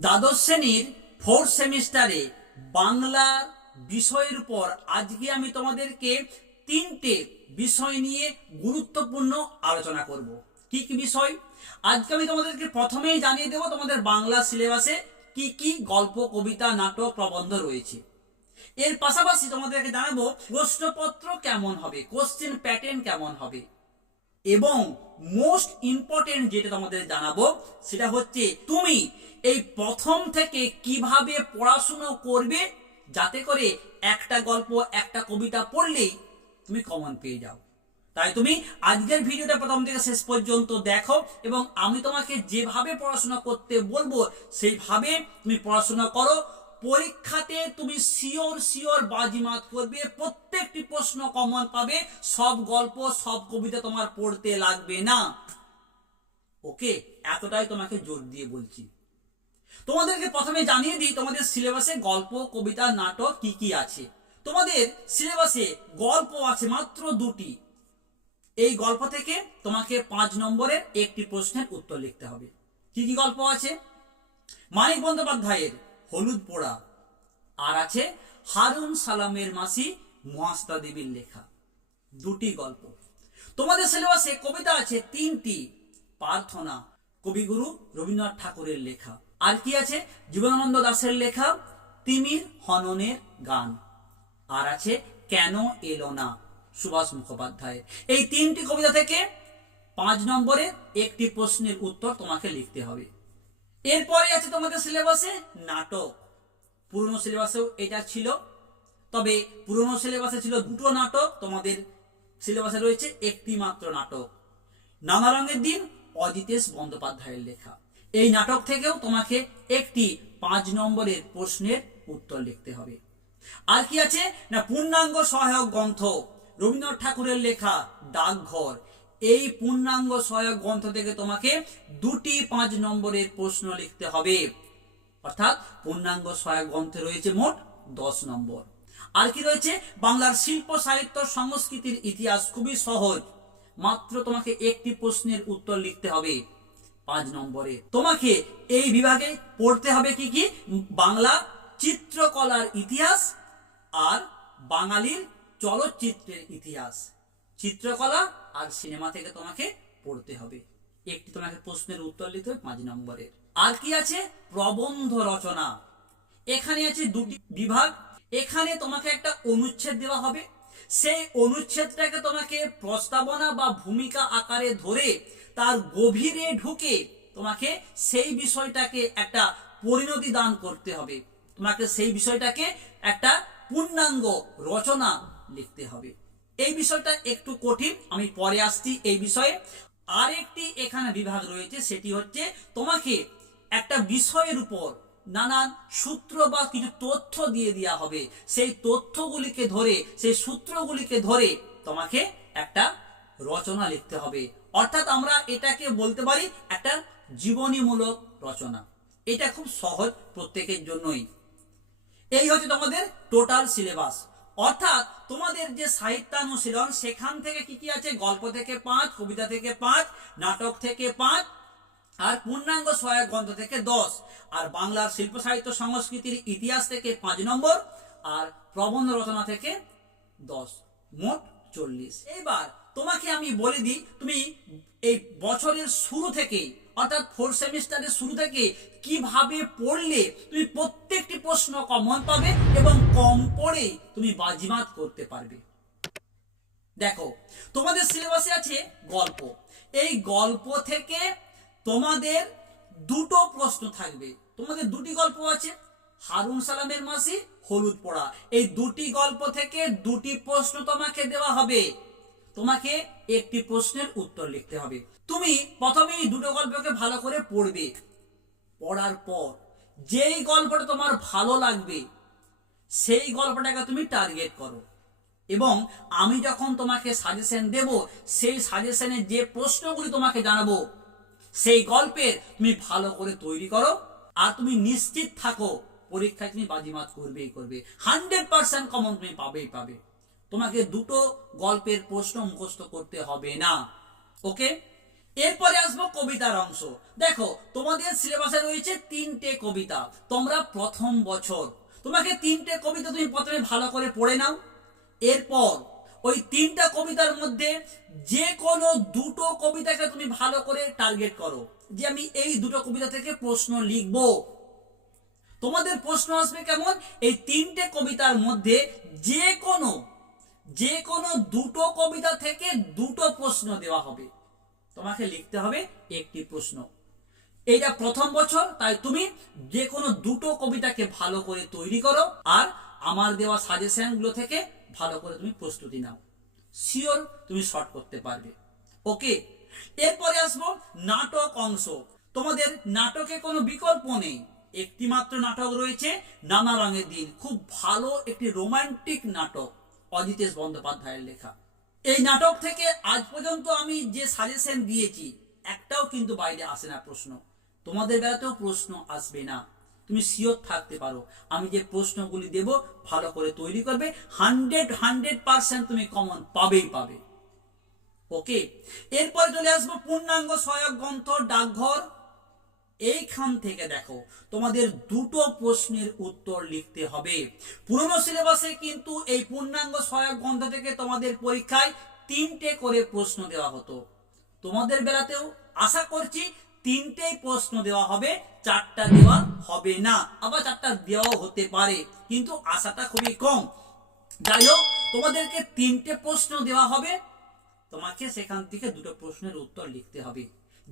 দ্বাদশ শ্রেণির ফোর্থ সেমিস্টারে বাংলা বিষয়ের উপর আজকে আমি তোমাদেরকে তিনটে বিষয় নিয়ে গুরুত্বপূর্ণ আলোচনা করব। কি কি বিষয়? আজকে আমি তোমাদেরকে প্রথমেই জানিয়ে দেব তোমাদের বাংলা সিলেবাসে কি কি গল্প, কবিতা, নাটক, প্রবন্ধ রয়েছে। এর পাশাপাশি তোমাদেরকে জানাব প্রশ্নপত্র কেমন হবে কোশ্চেন প্যাটার্ন কেমন হবে। এবং মোস্ট ইম্পর্টেন্ট যেটা তোমাদের জানাব, সেটা হচ্ছে তুমি এই প্রথম থেকে কীভাবে পড়াশুনো করবে যাতে করে একটা গল্প, একটা কবিতা পড়লেই তুমি কমন পেয়ে যাও। তাই তুমি আজকের ভিডিওটা প্রথম থেকে শেষ পর্যন্ত দেখো এবং আমি তোমাকে যেভাবে পড়াশোনা করতে বলব, সেইভাবে তুমি পড়াশোনা করো। পরীক্ষাতে তুমি শিওর শিওর বাজিমাত করবে, প্রত্যেকটি প্রশ্ন কমন পাবে, সব গল্প, সব কবিতা তোমার পড়তে লাগবে না। ওকে? এতটাই তোমাকে জোর দিয়ে বলছি। তোমাদেরকে প্রথমে জানিয়ে দিই, তোমাদের সিলেবাসে গল্প, কবিতা, নাটক কি কি আছে। তোমাদের সিলেবাসে গল্প আছে মাত্র দুটি। এই গল্প থেকে তোমাকে পাঁচ নম্বরের একটি প্রশ্নের উত্তর লিখতে হবে। কি কি গল্প আছে? মানিক বন্দ্যোপাধ্যায়ের হলুদ পোড়া। আর আছে হারুন সালামের মাসি মহাস্তা দেবীর লেখা। দুটি গল্প। তোমাদের সিলেবাসে কবিতা আছে তিনটি। প্রার্থনা, কবিগুরু রবীন্দ্রনাথ ঠাকুরের লেখা। আর কি আছে? জীবনানন্দ দাসের লেখা, তিমির হননের গান। আর আছে, কেন এলো না? সুভাষ মুখোপাধ্যায়ের এই তিনটি কবিতা থেকে পাঁচ নম্বরে একটি প্রশ্নের উত্তর তোমাকে লিখতে হবে। এরপরে আছে তোমাদের সিলেবাসে নাটক। পুরনো সিলেবাসেও এটা ছিল। তবে পুরনো সিলেবাসে ছিল দুটো নাটক, তোমাদের সিলেবাসে রয়েছে একটি মাত্র নাটক। নানা রঙের দিন অজিতেশ বন্দ্যোপাধ্যায়ের লেখা। এই নাটক থেকেও তোমাকে একটি পাঁচ নম্বরের প্রশ্নের উত্তর লিখতে হবে। আর কি আছে? না, পূর্ণাঙ্গ সহায়ক গ্রন্থ। রবীন্দ্রনাথ ঠাকুরের লেখা, ডাকঘর। এই পূর্ণাঙ্গ সহায়ক গ্রন্থ থেকে তোমাকে দুটি পাঁচ নম্বরের প্রশ্ন লিখতে হবে। অর্থাৎ পূর্ণাঙ্গ সহায়ক গ্রন্থে রয়েছে মোট দশ নম্বর। আর কি রয়েছে? বাংলার শিল্প, সাহিত্য, সংস্কৃতির ইতিহাস খুবই সহজ। মাত্র তোমাকে একটি প্রশ্নের উত্তর লিখতে হবে পাঁচ নম্বরে। তোমাকে এই বিভাগে পড়তে হবে কি কি? বাংলা চিত্রকলার ইতিহাস আর বাঙালির চলচ্চিত্রের ইতিহাস। চিত্রকলা আর সিনেমা থেকে তোমাকে পড়তে হবে। একটি তোমাকে প্রশ্নের উত্তর দিতে হবে পাঁচ নম্বরের। আর কি আছে? প্রবন্ধ রচনা। এখানে আছে দুটি বিভাগ। এখানে তোমাকে একটা অনুচ্ছেদ দেওয়া হবে। সেই অনুচ্ছেদটাকে তোমাকে প্রস্তাবনা বা ভূমিকা আকারে ধরে তার গভীরে ঢুকে তোমাকে সেই বিষয়টাকে একটা পরিণতি দান করতে হবে। তোমাকে সেই বিষয়টাকে একটা পূর্ণাঙ্গ রচনা লিখতে হবে। এই বিষয়টা একটু কঠিন, আমি পরে আসছি এই বিষয়ে। আরেকটি এখানে বিভাগ রয়েছে, সেটি হচ্ছে তোমাকে একটা বিষয়ের উপর নানান সূত্র বা কিছু তথ্য দিয়ে দেওয়া হবে। সেই তথ্যগুলিকে ধরে, সেই সূত্রগুলিকে ধরে তোমাকে একটা রচনা লিখতে হবে। অর্থাৎ আমরা এটাকে বলতে পারি একটা জীবনীমূলক রচনা। এটা খুব সহজ প্রত্যেকের জন্যই। এই হচ্ছে তোমাদের টোটাল সিলেবাস অর্থাৎ তোমাদের যে সাহিত্যানুশীলন, সেখান থেকে কি কি আছে? গল্প থেকে পাঁচ, কবিতা থেকে পাঁচ, নাটক থেকে পাঁচ, আর পূর্ণাঙ্গ সহায়ক গ্রন্থ থেকে দশ। আর বাংলার শিল্প সাহিত্য সংস্কৃতির ইতিহাস থেকে পাঁচ নম্বর, আর প্রবন্ধ রচনা থেকে দশ। মোট চল্লিশ। এবার তোমাকে আমি বলে দিই, তুমি এই বছরের শুরু থেকে অর্থাৎ ফোর্থ সেমিস্টারের শুরু থেকে কীভাবে পড়লে তুমি প্রত্যেকটি প্রশ্ন কমন পাবে এবং কম পড়ে তুমি বাজিমাত করতে পারবে। দেখো, তোমাদের সিলেবাসে আছে গল্প। এই গল্প থেকে তোমাদের দুটো প্রশ্ন থাকবে। তোমাদের দুটি গল্প আছে, হারুন সালামের মাসি, হলুদ পড়া। এই দুটি গল্প থেকে দুটি প্রশ্ন তোমাকে দেওয়া হবে। তোমাকে একটি প্রশ্নের উত্তর লিখতে হবে। তুমি প্রথমে এই দুটো গল্পকে ভালো করে পড়বে। পড়ার পর যেই গল্পটা তোমার ভালো লাগবে, সেই গল্পটাকে তুমি টার্গেট করো। এবং আমি যখন তোমাকে সাজেশন দেব, সেই সাজেশনের যে প্রশ্নগুলি তোমাকে জানাব, সেই গল্পের তুমি ভালো করে তৈরি করো আর তুমি নিশ্চিত থাকো, পরীক্ষায় তুমি বাজিমাত করবেই করবে। হান্ড্রেড পার্সেন্ট কমন তুমি পাবেই পাবে। তোমাকে দুটো গল্পের প্রশ্ন মুখস্থ করতে হবে না। ওকে? এরপরে আসব কবিতার অংশ। দেখো, তোমাদের সিলেবাসে রয়েছে তিনটে কবিতা। তোমরা প্রথম বছর। তোমাকে তিনটে কবিতা তুমি প্রথমে ভালো করে পড়ে নাও। এরপর ওই তিনটা কবিতার মধ্যে যে কোনো দুটো কবিতাকে তুমি ভালো করে টার্গেট করো। যে আমি এই দুটো কবিতা থেকে প্রশ্ন লিখব। তোমাদের প্রশ্ন আসবে কেমন? এই তিনটে কবিতার মধ্যে যে কোনো যে কোনো দুটো কবিতা থেকে দুটো প্রশ্ন দেওয়া হবে। তোমাকে লিখতে হবে একটি প্রশ্ন। এইটা প্রথম বছর, তাই তুমি যে কোনো দুটো কবিতাকে ভালো করে তৈরি করো আর আমার দেওয়া সাজেশনগুলো থেকে ভালো করে তুমি প্রস্তুতি নাও। শিওর তুমি শর্ট করতে পারবে। ওকে এরপরে আসব নাটক অংশ। তোমাদের নাটকে কোনো বিকল্প নেই। একটি মাত্র নাটক রয়েছে নানা রঙের দিন। খুব ভালো একটি রোমান্টিক নাটক। অজিতেশ বন্দ্যোপাধ্যায়ের লেখা। এই নাটক থেকে আজ পর্যন্ত আমি যে সাজেশন দিয়েছি, একটাও কিন্তু বাইরে আসে না প্রশ্ন। তোমাদের বেলাতেও প্রশ্ন আসবে না। তুমি শিওর থাকতে পারো। আমি যে প্রশ্নগুলি দেব, ভালো করে তৈরি করবে। হান্ড্রেড হান্ড্রেড পার্সেন্ট তুমি কমন পাবেই পাবে। ওকে এরপর চলে আসব পূর্ণাঙ্গ সহায়ক গ্রন্থ ডাকঘর। এইখান থেকে দেখো, তোমাদের দুটো প্রশ্নের উত্তর লিখতে হবে। পুরনো সিলেবাসে কিন্তু এই পূর্ণাঙ্গ সহায়ক গ্রন্থ থেকে তোমাদের পরীক্ষায় তিনটে করে প্রশ্ন দেওয়া হতো। তোমাদের বেলাতেও আশা করছি তিনটেই প্রশ্ন দেওয়া হবে, চারটা দেওয়া হবে না। আবার চারটা দেওয়াও হতে পারে, কিন্তু আশাটা খুবই কম। যাই হোক, তোমাদেরকে তিনটে প্রশ্ন দেওয়া হবে, তোমাকে সেখান থেকে দুটো প্রশ্নের উত্তর লিখতে হবে।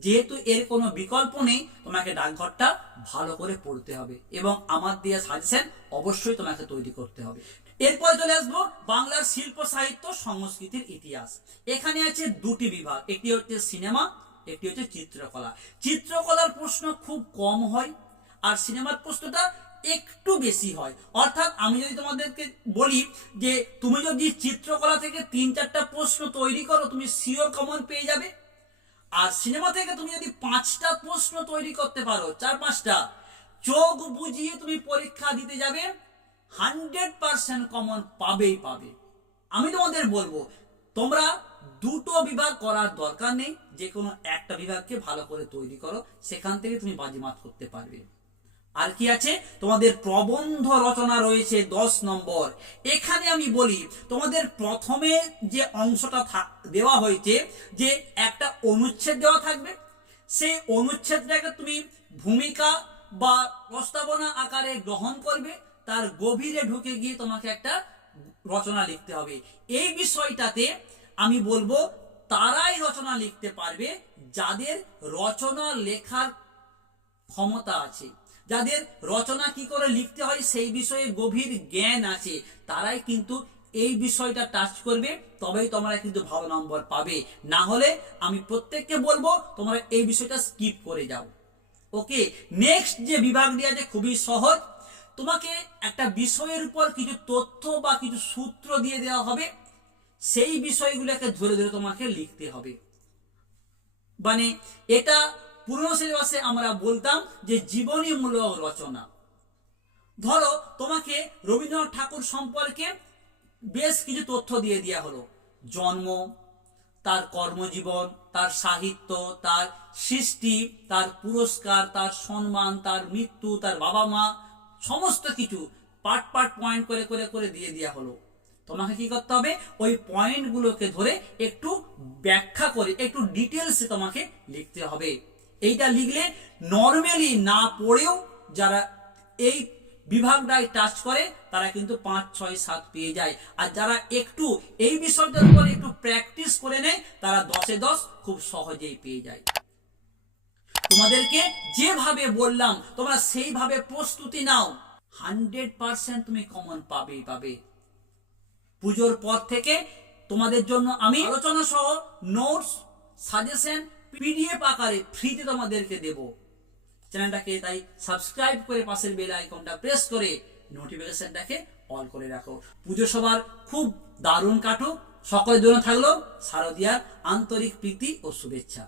যেহেতু এর কোনো বিকল্প নেই, তোমাকে ডাকঘরটা ভালো করে পড়তে হবে এবং আমার দিয়ে সাজেশন অবশ্যই তোমাকে তৈরি করতে হবে। এরপর চলে আসব বাংলার শিল্প সাহিত্য সংস্কৃতির ইতিহাস। এখানে আছে দুটি বিভাগ, একটি হচ্ছে সিনেমা, একটি হচ্ছে চিত্রকলা। চিত্রকলার প্রশ্ন খুব কম হয় আর সিনেমার প্রশ্নটা একটু বেশি হয়। অর্থাৎ আমি যদি তোমাদেরকে বলি যে, তুমি যদি চিত্রকলা থেকে তিন চারটা প্রশ্ন তৈরি করো, তুমি সিওর কমন পেয়ে যাবে। আর সিনেমা থেকে তুমি যদি পাঁচটা প্রশ্ন তৈরি করতে পারো, চার পাঁচটা, চোখ বুঝিয়ে তুমি পরীক্ষা দিতে যাবে, হান্ড্রেড পারসেন্ট কমন পাবেই পাবে। আমি তোমাদের বলব, তোমরা দুটো বিভাগ করার দরকার নেই যে কোনো একটা বিভাগকে ভালো করে তৈরি করো, সেখান থেকে তুমি বাজিমাত করতে পারবে। আর কি আছে? তোমাদের প্রবন্ধ রচনা রয়েছে দশ নম্বর। এখানে আমি বলি, তোমাদের প্রথমে যে অংশটা দেওয়া হয়েছে, যে একটা অনুচ্ছেদ দেওয়া থাকবে। সেই অনুচ্ছেদটাকে তুমি ভূমিকা বা প্রস্তাবনা আকারে গ্রহণ করবে, তার গভীরে ঢুকে গিয়ে তোমাকে একটা রচনা লিখতে হবে। এই বিষয়টাতে আমি বলব, তারাই রচনা লিখতে পারবে যাদের রচনা লেখার ক্ষমতা আছে। যাদের রচনা কি করে লিখতে হয় সেই বিষয়ে গভীর জ্ঞান আছে, তারাই কিন্তু এই বিষয়টা টাচ করবে, তবেই তোমরা কিন্তু ভালো নম্বর পাবে। না হলে আমি প্রত্যেককে বলব, তোমরা এই বিষয়টা স্কিপ করে যাও। ওকে নেক্সট যে বিভাগ বিভাগটি আছে খুবই সহজ। তোমাকে একটা বিষয়ের উপর কিছু তথ্য বা কিছু সূত্র দিয়ে দেওয়া হবে। সেই বিষয়গুলোকে ধরে ধরে তোমাকে লিখতে হবে। মানে এটা পুরনো সিলেবাসে আমরা বলতাম যে জীবনীমূলক রচনা। ধরো, তোমাকে রবীন্দ্রনাথ ঠাকুর সম্পর্কে বেশ কিছু তথ্য দিয়ে দেওয়া হলো। জন্ম, তার কর্মজীবন, তার সাহিত্য, তার সৃষ্টি, তার পুরস্কার, তার সম্মান, তার মৃত্যু, তার বাবা মা সমস্ত কিছু পার্ট পার্ট পয়েন্ট করে করে করে দিয়ে দেওয়া হলো। তোমাকে কি করতে হবে? ওই পয়েন্টগুলোকে ধরে একটু ব্যাখ্যা করে, একটু ডিটেলসে তোমাকে লিখতে হবে। এইটা লিখলে নর্মালি না পড়েও যারা এই বিভাগটায় টাচ করে, তারা কিন্তু পাঁচ, ছয়, সাত পেয়ে যায়। আর যারা একটু এই বিষয়টার উপর একটু প্র্যাকটিস করে নেয়, তারা দশে দশ খুব সহজেই পেয়ে যায়। তোমাদেরকে যেভাবে বললাম, তোমরা সেইভাবে প্রস্তুতি নাও। হান্ড্রেড পার্সেন্ট তুমি কমন পাবেই, পাবে। পুজোর পর থেকে তোমাদের জন্য আমি আলোচনা সহ নোটস সাজেশন পিডিএফ আকারে ফ্রিতে তোমাদেরকে দেব। চ্যানেলটাকে তাই সাবস্ক্রাইব করে পাশের বেল আইকনটা প্রেস করে নোটিফিকেশনটাকে অন করে রাখো। পুজো সবার খুব দারুণ কাটুক। সকলের জন্য থাকল, শারদিয়ার আন্তরিক প্রীতি ও শুভেচ্ছা।